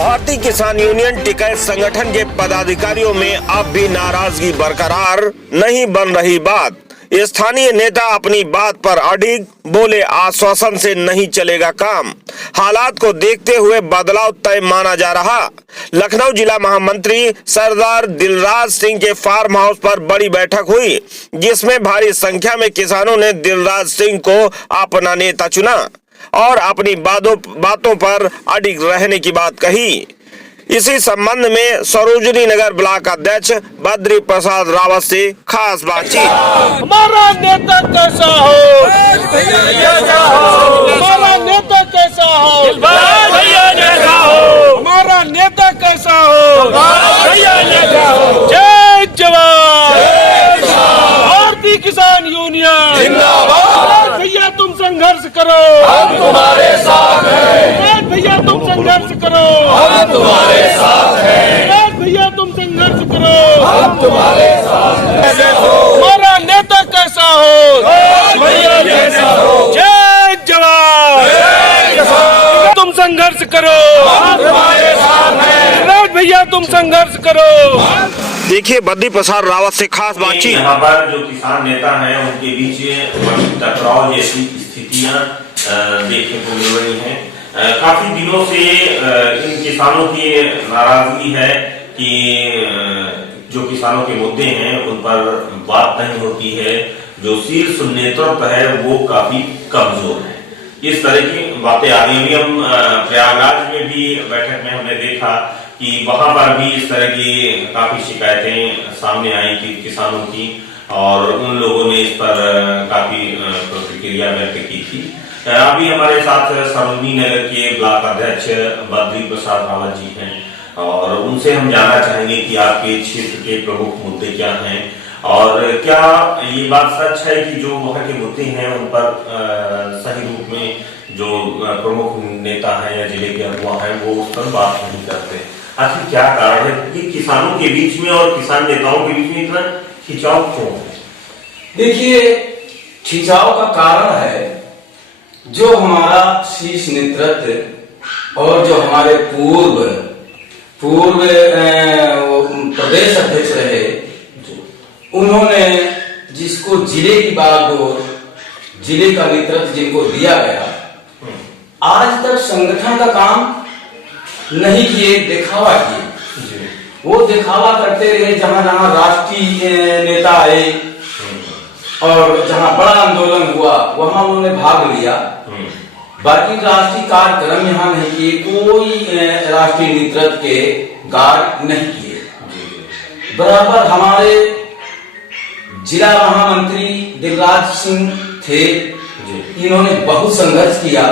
भारतीय किसान यूनियन टिकैत संगठन के पदाधिकारियों में अब भी नाराजगी बरकरार नहीं बन रही बात। स्थानीय नेता अपनी बात पर अडिग, बोले आश्वासन से नहीं चलेगा काम। हालात को देखते हुए बदलाव तय माना जा रहा। लखनऊ जिला महामंत्री सरदार दिलराज सिंह के फार्म हाउस पर बड़ी बैठक हुई, जिसमें भारी संख्या में किसानों ने दिलराज सिंह को अपना नेता चुना और अपनी बातों पर अडिग रहने की बात कही। इसी संबंध में सरोजनी नगर ब्लॉक अध्यक्ष बद्री प्रसाद रावत से खास बातचीत। हमारा नेता कैसा हो, हमारा नेता कैसा हो, हमारा नेता कैसा हो, जय जवान, भारतीय किसान यूनियन जिंदाबाद। भैया तुम संघर्ष करो, हम तुम्हारे साथ हैं। भैया तुम संघर्ष करो, हम तुम्हारे साथ हैं। भैया तुम संघर्ष करो, हम तुम्हारे साथ हैं। हमारा नेता कैसा हो, भैया कैसा हो, जय जवान, तुम संघर्ष करो, हम तुम्हारे साथ हैं। भैया तुम संघर्ष करो। देखिए बद्री प्रसाद रावत से खास बातचीत। यहाँ पर जो किसान नेता हैं उनके बीच टकराव जैसी स्थितियां देखने को मिल रही हैं। काफी दिनों से इन किसानों की नाराजगी है कि जो किसानों के मुद्दे हैं उन पर बात नहीं होती है। जो शीर्ष नेतृत्व है वो काफी कमजोर है। इस तरह की बातें आ रही। हम प्रयागराज में भी बैठक में हमने देखा कि वहां पर भी इस तरह की काफी शिकायतें सामने आई थी किसानों की, और उन लोगों ने इस पर काफी प्रतिक्रिया व्यक्त की थी। अभी हमारे साथ सरोजनी नगर के ब्लॉक अध्यक्ष बद्री प्रसाद रावत जी हैं, और उनसे हम जानना चाहेंगे कि आपके क्षेत्र के प्रमुख मुद्दे क्या हैं, और क्या ये बात सच है कि जो वहाँ के मुद्दे हैं उन पर सही रूप में जो प्रमुख नेता हैं या जिले के अगुवा हैं वो उस पर बात नहीं करते। आखिर क्या कारण है कि किसानों के बीच में और किसान नेताओं के बीच में इतना खिंचाव क्यों है? देखिए, खिंचाव का कारण है जो हमारा शीर्ष नेतृत्व और जो हमारे पूर्व प्रदेश अध्यक्ष रहे, उन्होंने जिसको जिले की बागडोर, जिले का नेतृत्व जिनको दिया गया, आज तक संगठन का काम नहीं किए, दिखावा किए। वो दिखावा करते रहे। जहां जहां राष्ट्रीय नेता आए और जहां बड़ा आंदोलन हुआ वहां उन्होंने भाग लिया, बाकी राष्ट्रीय कार्यक्रम यहाँ नहीं किए। कोई राष्ट्रीय नेतृत्व के कार्य नहीं किए। बराबर हमारे जिला महामंत्री दिलराज सिंह थे, इन्होंने बहुत संघर्ष किया,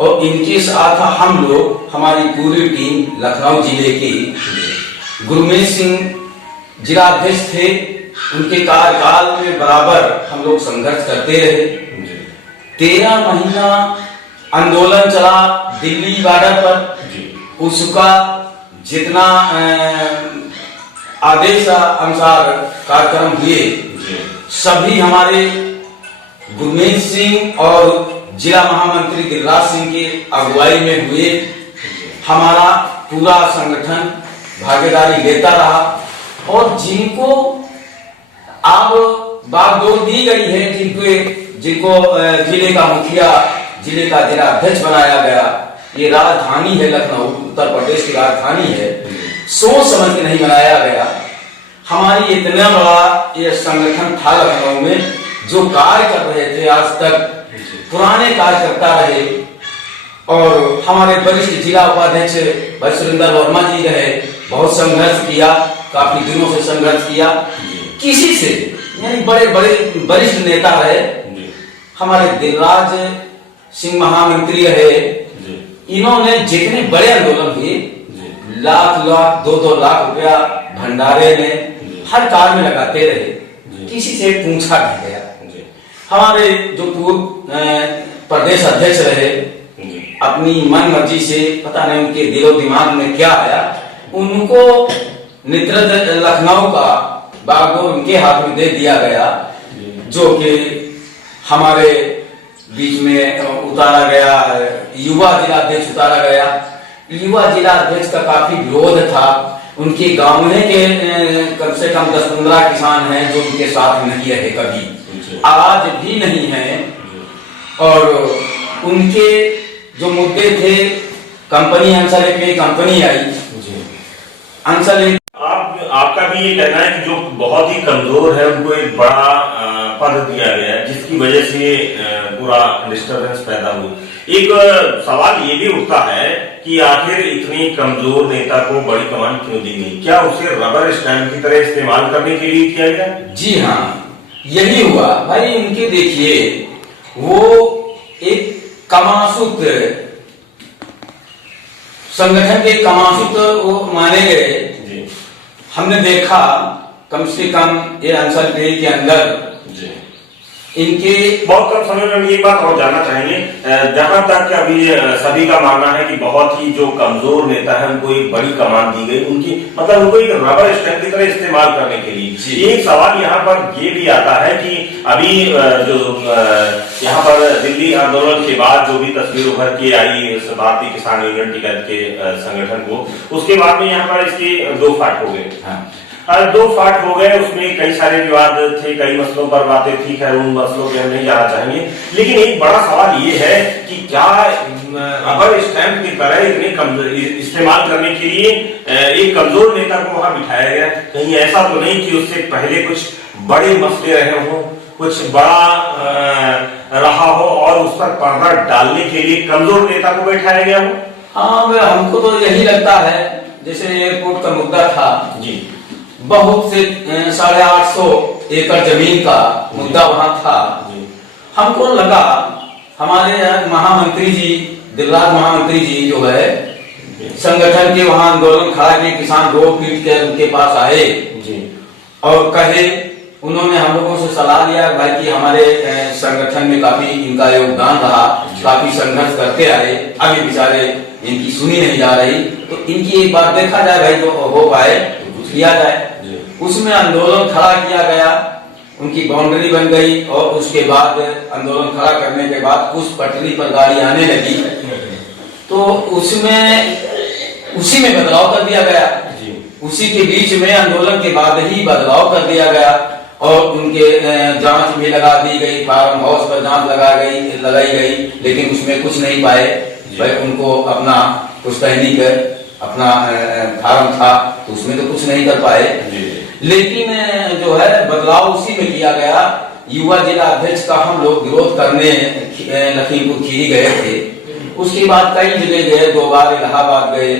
और इनके साथ हम लोग, हमारी पूरी टीम लखनऊ जिले की, गुरमीत सिंह जिला अध्यक्ष थे, उनके कार्यकाल में बराबर हम लोग संघर्ष करते रहे। 13 महीना आंदोलन चला दिल्ली बॉर्डर पर। उसका जितना आदेश अनुसार कार्यक्रम हुए, सभी हमारे गुरमीत सिंह और जिला महामंत्री दिलराज सिंह की अगुवाई में हुए। हमारा पूरा संगठन भागीदारी लेता रहा, और जिनको अब बागडोर दी गई है, जिनको जिले का मुखिया, जिले का जिला अध्यक्ष बनाया गया, ये राजधानी है लखनऊ, उत्तर प्रदेश की राजधानी है, सोच समझ के नहीं बनाया गया। हमारी इतना बड़ा ये संगठन था लखनऊ में, जो कार्य कर रहे थे आज तक पुराने कार्यकर्ता रहे, और हमारे वरिष्ठ जिला उपाध्यक्ष भाई सुरेंद्र वर्मा जी रहे, बहुत संघर्ष किया, काफी दिनों से संघर्ष किया किसी से, यानी बड़े बड़े वरिष्ठ नेता रहे। हमारे दिलराज सिंह महामंत्री रहे, इन्होंने जितने बड़े आंदोलन हुए, लाख 2-2 लाख रुपया भंडारे में हर कार्य में लगाते रहे, किसी से पूछा नहीं गया। हमारे जो पूर्व प्रदेश अध्यक्ष रहे, अपनी मन मर्जी से, पता नहीं उनके दिलो दिमाग में क्या आया, उनको नेतृत्व लखनऊ का बागडोर उनके हाथ में दे दिया गया, जो कि हमारे बीच में उतारा गया, युवा जिला अध्यक्ष उतारा गया। युवा जिला अध्यक्ष का काफी विरोध था। उनके गांव में के कम से कम 10-15 किसान हैं जो उनके साथ नहीं रहे कभी, आज भी नहीं है। और उनके जो मुद्दे थे, कंपनी अंसल एक में कंपनी आई, अंसल एक आपका भी ये कहना है कि जो बहुत ही कमजोर है उनको एक बड़ा पद दिया गया है, जिसकी वजह से पूरा डिस्टरबेंस पैदा हुई। एक सवाल ये भी उठता है कि आखिर इतनी कमजोर नेता को बड़ी कमान क्यों दी गई? क्या उसे रबर स्टैंप की तरह इस्तेमाल करने के लिए किया गया? जी हाँ, यही हुआ भाई। उनके देखिए, वो एक कमासुत संगठन के कमासुत वो माने गए। हमने देखा कम से कम ये अंसल के अंदर इनके बहुत कम समय में हम ये बात और जानना चाहेंगे, जहां तक अभी सभी का मानना है कि बहुत ही जो कमजोर नेता है उनको एक बड़ी कमान दी गई, उनकी मतलब उनको एक रबर स्टैंप की तरह इस्तेमाल करने के लिए। एक सवाल यहाँ पर ये भी आता है कि अभी जो यहाँ पर दिल्ली आंदोलन के बाद जो भी तस्वीर उभर के आई भारतीय किसान यूनियन टिकैत के संगठन को, उसके बाद में यहाँ पर इसके 2 फाट हो गए। 2 फाट हो गए, उसमें कई सारे विवाद थे, कई मसलों पर बातें थी, खैर उन मसलों पे हम नहीं जाना चाहेंगे। लेकिन एक बड़ा सवाल ये है कि क्या रबर स्टैंप की तरह इतने इस्तेमाल करने के लिए एक कमजोर नेता को वहां बिठाया गया? कहीं ऐसा तो नहीं कि उससे पहले कुछ बड़े मसले रहे हों, कुछ बड़ा रहा हो और उस पर पर्दा डालने के लिए कमजोर नेता को बैठाया गया हो? हाँ, हमको तो यही लगता है। जैसे एयरपोर्ट का मुद्दा था जी, बहुत से 850 एकड़ जमीन का मुद्दा वहां था। हमको लगा हमारे महामंत्री जी, दिलराज महामंत्री जी जो है संगठन के वहां आंदोलन खड़ा के किसान रो पीट के उनके पास आए और कहे, उन्होंने हम लोगों से सलाह लिया भाई कि हमारे संगठन में काफी इनका योगदान रहा, काफी संघर्ष करते आए, अभी बेचारे इनकी सुनी नहीं जा रही, तो इनकी एक बार देखा जाए भाई, जो हो पाए किया जाए। उसमें आंदोलन खड़ा किया गया, उनकी बाउंड्री बन गई और उसके बाद आंदोलन खड़ा करने के बाद उस पटरी पर गाड़ी आने लगी, तो उसी में बदलाव कर दिया गया। उसी के बीच में आंदोलन के बाद ही बदलाव कर दिया गया और उनके जांच भी लगा दी गई, फार्म हाउस पर जांच लगाई गई, लेकिन उसमें कुछ नहीं पाए भाई। उनको अपना पुश्तैनी कर अपना फार्म था तो उसमें तो कुछ नहीं कर पाए, लेकिन जो है बदलाव उसी में किया गया। युवा जिला अध्यक्ष का हम लोग विरोध करने लखीमपुर खीरी गए थे, उसके बाद कई जगह गए, 2 बार इलाहाबाद गए,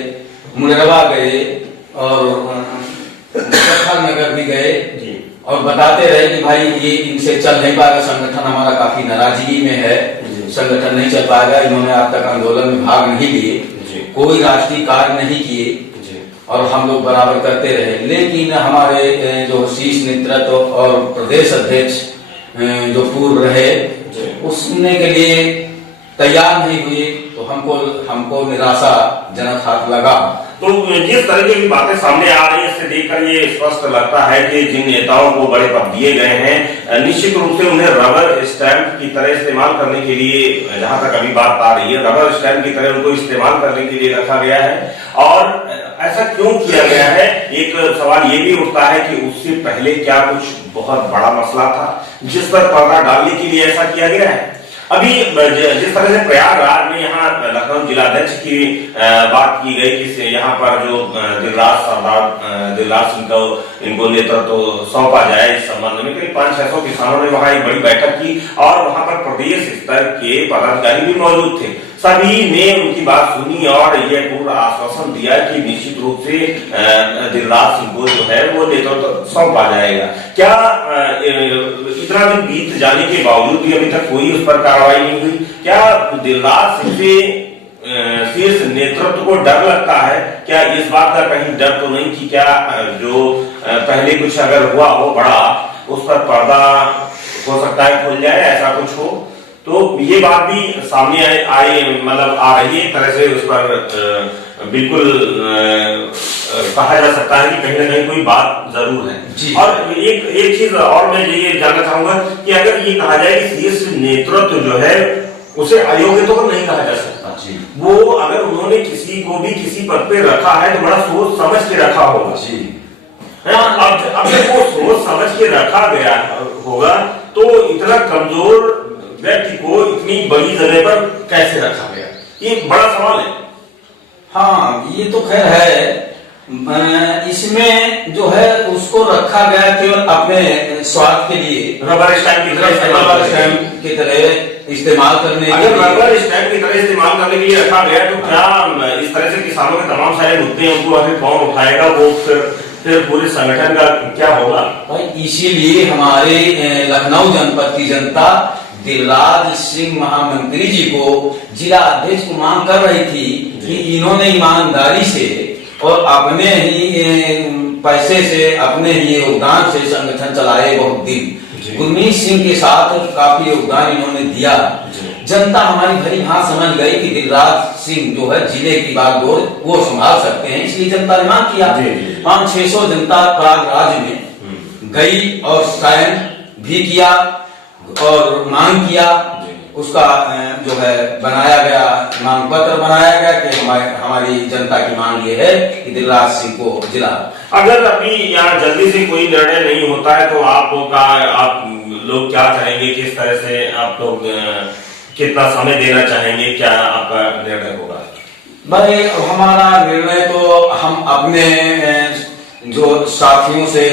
मुनरवा गए और मुजफ्फरनगर भी गए और बताते रहे कि भाई ये इनसे चल नहीं पाएगा, संगठन हमारा काफी नाराजगी में है, संगठन नहीं चल पाएगा। इन्होंने आज तक आंदोलन में भाग नहीं लिए, कोई राष्ट्रीय कार्य नहीं किए और हम लोग बराबर करते रहे। लेकिन हमारे जो शीर्ष नेतृत्व और प्रदेश अध्यक्ष जो पूर्व रहे, उसने के लिए तैयार नहीं हुए, तो हमको निराशाजनक हाथ लगा। तो जिस तरह की बातें सामने आ रही है, इससे देखकर ये स्पष्ट लगता है कि जिन नेताओं को बड़े पद दिए गए हैं, निश्चित रूप से उन्हें रबर स्टैंप की तरह इस्तेमाल करने के लिए, जहां तक अभी बात आ रही है, रबर स्टैंप की तरह उनको इस्तेमाल करने के लिए रखा गया है। और ऐसा क्यों किया गया है? एक सवाल ये भी उठता है कि उससे पहले क्या कुछ बहुत बड़ा मसला था जिस पर पर्दा डालने के लिए ऐसा किया गया है? अभी जिस तरह से प्रयागराज में यहाँ लखनऊ जिलाध्यक्ष की बात की गई कि यहाँ पर जो दिलराज सिंह को इनको नेतृत्व सौंपा जाए, इस संबंध में करीब 500-600 किसानों ने वहां एक बड़ी बैठक की और वहां पर प्रदेश स्तर के पदाधिकारी भी मौजूद थे। सभी ने उनकी बात सुनी और यह पूरा आश्वासन दिया कि निश्चित रूप से दिलराज सिंह को जो है वो नेतृत्व सौंपा जाएगा। क्या इतना दिन बीत जाने के बावजूद भी अभी तक कोई उस पर कार्रवाई नहीं हुई? क्या दिलराज सिंह से शीर्ष नेतृत्व को डर लगता है? क्या इस बात का कहीं डर तो नहीं कि क्या जो पहले कुछ अगर हुआ हो बड़ा, उस पर पर्दा हो सकता है खुल जाए, ऐसा कुछ हो? तो ये बात भी सामने आई मतलब आ रही है, तरह से उस पर बिल्कुल कहा जा सकता है कि कहीं ना कहीं कोई बात जरूर है। और एक चीज और मैं ये जानना चाहूंगा कि अगर ये कहा जाए कि शीर्ष नेतृत्व जो है उसे अयोग्य तो नहीं कहा जा सकता। वो अगर उन्होंने किसी को भी किसी पद पे रखा है तो बड़ा सोच समझ के रखा होगा जी। अब जब वो सोच समझ के रखा गया होगा तो इतना कमजोर व्यक्ति को इतनी बड़ी जगह पर कैसे रखा गया, ये बड़ा सवाल है। हाँ, ये तो खैर है। इसमें जो है उसको रखा गया केवल अपने स्वार्थ के लिए, रबर स्टैंप की तरह इस्तेमाल करने। अगर रबर स्टैंप की तरह इस्तेमाल करने के लिए रखा गया तो क्या इस तरह से किसानों के तमाम सारे मुद्दे हैं उनको आखिर कौन उठाएगा, वो फिर पूरे संगठन का क्या होगा भाई। इसीलिए हमारे लखनऊ जनपद की जनता दिलराज सिंह महामंत्री जी को जिला अध्यक्ष को मांग कर रही थी कि इन्होंने ईमानदारी से और अपने ही पैसे से, अपने ही योगदान से संगठन चलाए बहुत दिन। गुरमीत सिंह के साथ काफी योगदान इन्होंने दिया। जनता हमारी भली भांति समझ गई कि दिलराज सिंह जो है जिले की बागडोर वो संभाल सकते हैं, इसलिए जनता ने मांग किया। 500-600 जनता प्रयागराज में गई और साइन भी किया और मांग किया। उसका जो है बनाया गया, मांग पत्र बनाया गया कि हमारी जनता की मांग ये है कि दिलराज सिंह को जिला। अगर अभी यहाँ जल्दी से कोई निर्णय नहीं होता है तो आप लोग क्या करेंगे, किस तरह से आप लोग कितना समय देना चाहेंगे, क्या आपका निर्णय होगा? भाई हमारा निर्णय तो हम अपने जो साथियों से,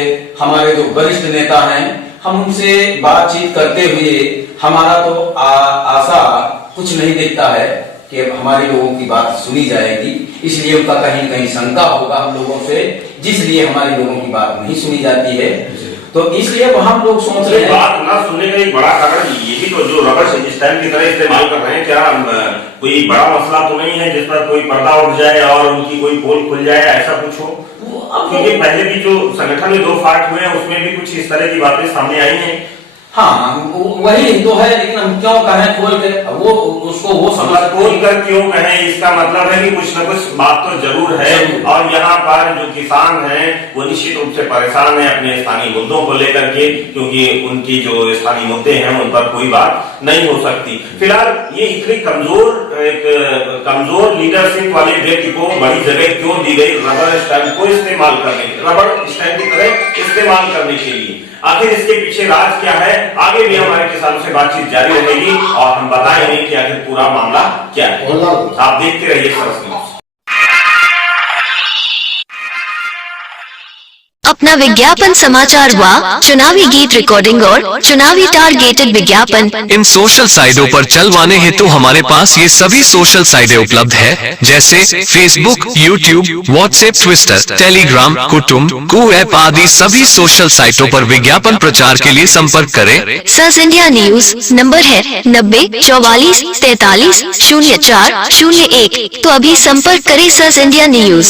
हमारे जो वरिष्ठ नेता हैं, हम उनसे बातचीत करते हुए हमारा तो आशा कुछ नहीं दिखता है कि हमारे लोगों की बात सुनी जाएगी। इसलिए उनका कहीं कहीं शंका होगा हम लोगों से, जिसलिए हमारे लोगों की बात नहीं सुनी जाती है। तो इसलिए हम लोग सोच रहे हैं बात ना सुनने का एक बड़ा कारण ये भी तो जो रबर स्टैंप की तरह इस्तेमाल कर रहे हैं, क्या कोई बड़ा मसला तो नहीं है जिस पर कोई पर्दा उठ जाए और उनकी कोई पोल खुल जाए, ऐसा कुछ हो? क्योंकि पहले भी जो संगठन में 2 फाट हुए हैं उसमें भी कुछ इस तरह की बातें सामने आई हैं। हाँ, वही तो है, लेकिन हम क्यों कहें खोल कर, वो उसको वो समझ खोल कर क्यों कहें, इसका मतलब है कि कुछ न कुछ बात तो जरूर है। और यहाँ पर जो किसान हैं वो निश्चित रूप से परेशान हैं अपने स्थानीय मुद्दों को लेकर के, क्योंकि उनकी जो स्थानीय मुद्दे हैं उन पर कोई बात नहीं हो सकती। फिलहाल ये इतनी कमजोर लीडरशिप वाले व्यक्ति को बड़ी जगह क्यों दी गई रबर स्टैंप को इस्तेमाल करने, रबर स्टैंप की तरह इस्तेमाल करने के लिए? आखिर इसके पीछे राज क्या है? आगे भी हमारे किसानों से बातचीत जारी रहेगी और हम बताएंगे कि आखिर पूरा मामला क्या है। आप देखते रहिए सरस न्यूज। अपना विज्ञापन, समाचार व चुनावी गीत रिकॉर्डिंग और चुनावी टारगेटेड विज्ञापन इन सोशल साइटों पर चलवाने हेतु हमारे पास ये सभी सोशल साइटें उपलब्ध है, जैसे Facebook, YouTube, WhatsApp, Twitter, Telegram, कुटुंब, कू-ऐप आदि सभी सोशल साइटों पर विज्ञापन प्रचार के लिए संपर्क करें। सस इंडिया न्यूज नंबर है 90 44 43 04 01। तो अभी संपर्क करें सस इंडिया न्यूज।